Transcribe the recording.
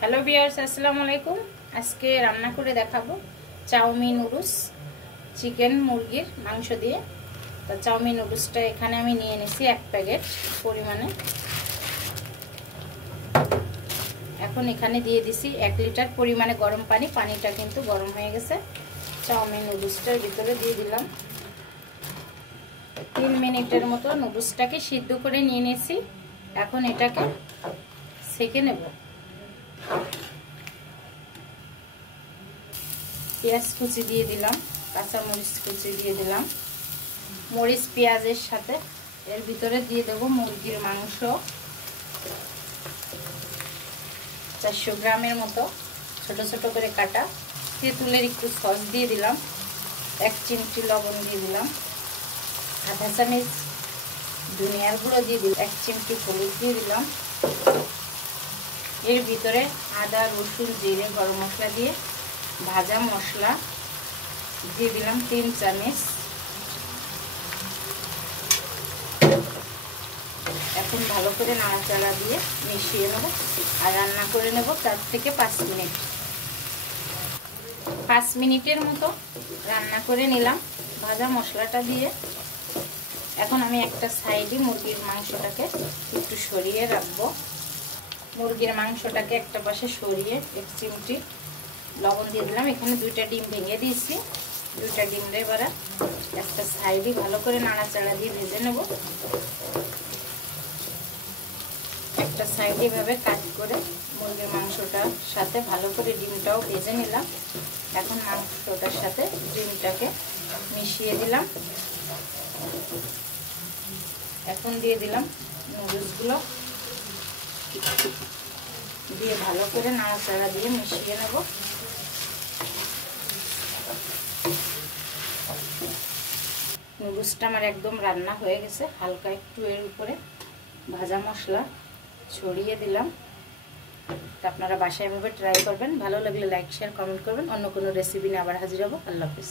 Hello viewers, আসসালামু আলাইকুম। আজকে রান্না করে দেখাবো চাউমিন নুডলস, চিকেন মুরগির মাংস দিয়ে। তো চাউমিন নুডলসটা এখানে আমি নিয়ে নিয়েছি 1 প্যাকেট পরিমাণে। এখন এখানে দিয়ে দিছি 1 লিটার পরিমাণে গরম পানি। পানিটা কিন্তু গরম হয়ে গেছে। চাউমিন নুডলসটার ভিতরে দিয়ে দিলাম। 3 মিনিটের মতো নুডলসটাকে সিদ্ধ করে নিয়ে নিয়েছি। এখন এটাকে সেকে নেব। পেঁয়াজ কুচি দিয়ে দিলাম, কাঁচা মরিচ কুচি দিয়ে দিলাম। মরিচ পেঁয়াজের সাথে এর ভিতরে দিয়ে দেব মুরগির মাংস 400 গ্রামের মতো ছোট ছোট করে কাটা। তেঁতুলের একটু সস দিয়ে দিলাম, 1 চিমটি লবণ দিয়ে দিলাম, আধা চামচ ধনিয়ার গুঁড়ো দিয়ে দিলাম, 1 চিমটি হলুদ দিয়ে দিলাম। এর ভিতরে আদা রসুন জিরে গরম মশলা দিয়ে ভাজা মশলা দিয়ে দিলাম 3 চামচ। এখন ভালো করে নাড়াচাড়া দিয়ে মিশিয়ে নেব আর রান্না করে নেব 4 থেকে 5 মিনিট। 5 মিনিটের মতো রান্না করে নিলাম ভাজা মশলাটা দিয়ে। এখন আমি একটা সাইডে মুরগির মাংসটাকে একটু সরিয়ে রাখবো। মুরগির মাংসটাকে একটা পাশে সরিয়ে 1 চিমটি লবণ দিয়ে দিলাম। এখানে 2টা ডিম ভেঙে দিয়েছি। 2টা ডিম এবার একটা সাইডে ভালো করে নাড়াচাড়া দিয়ে ভেজে নেব। একটা সাইডে এভাবে কাট করে মুরগির মাংসটার সাথে ভালো করে ডিমটাও ভেজে নিলাম। এখন মাংসটার সাথে ডিমটাকে মিশিয়ে দিলাম। এখন দিয়ে দিলাম নুডলসগুলো, দিয়ে ভালো করে নাড়াচাড়া দিয়ে মিশিয়ে নেব। নুডলসটা আমার একদম রান্না হয়ে গেছে। হালকা একটু এর উপরে ভাজা মশলা ছড়িয়ে দিলাম। আপনারা বাসায় এভাবে ট্রাই করবেন। ভালো লাগলে লাইক শেয়ার কমেন্ট করবেন। অন্য কোনো রেসিপি নিয়ে আবার হাজির হব। আল্লাহ হাফেজ।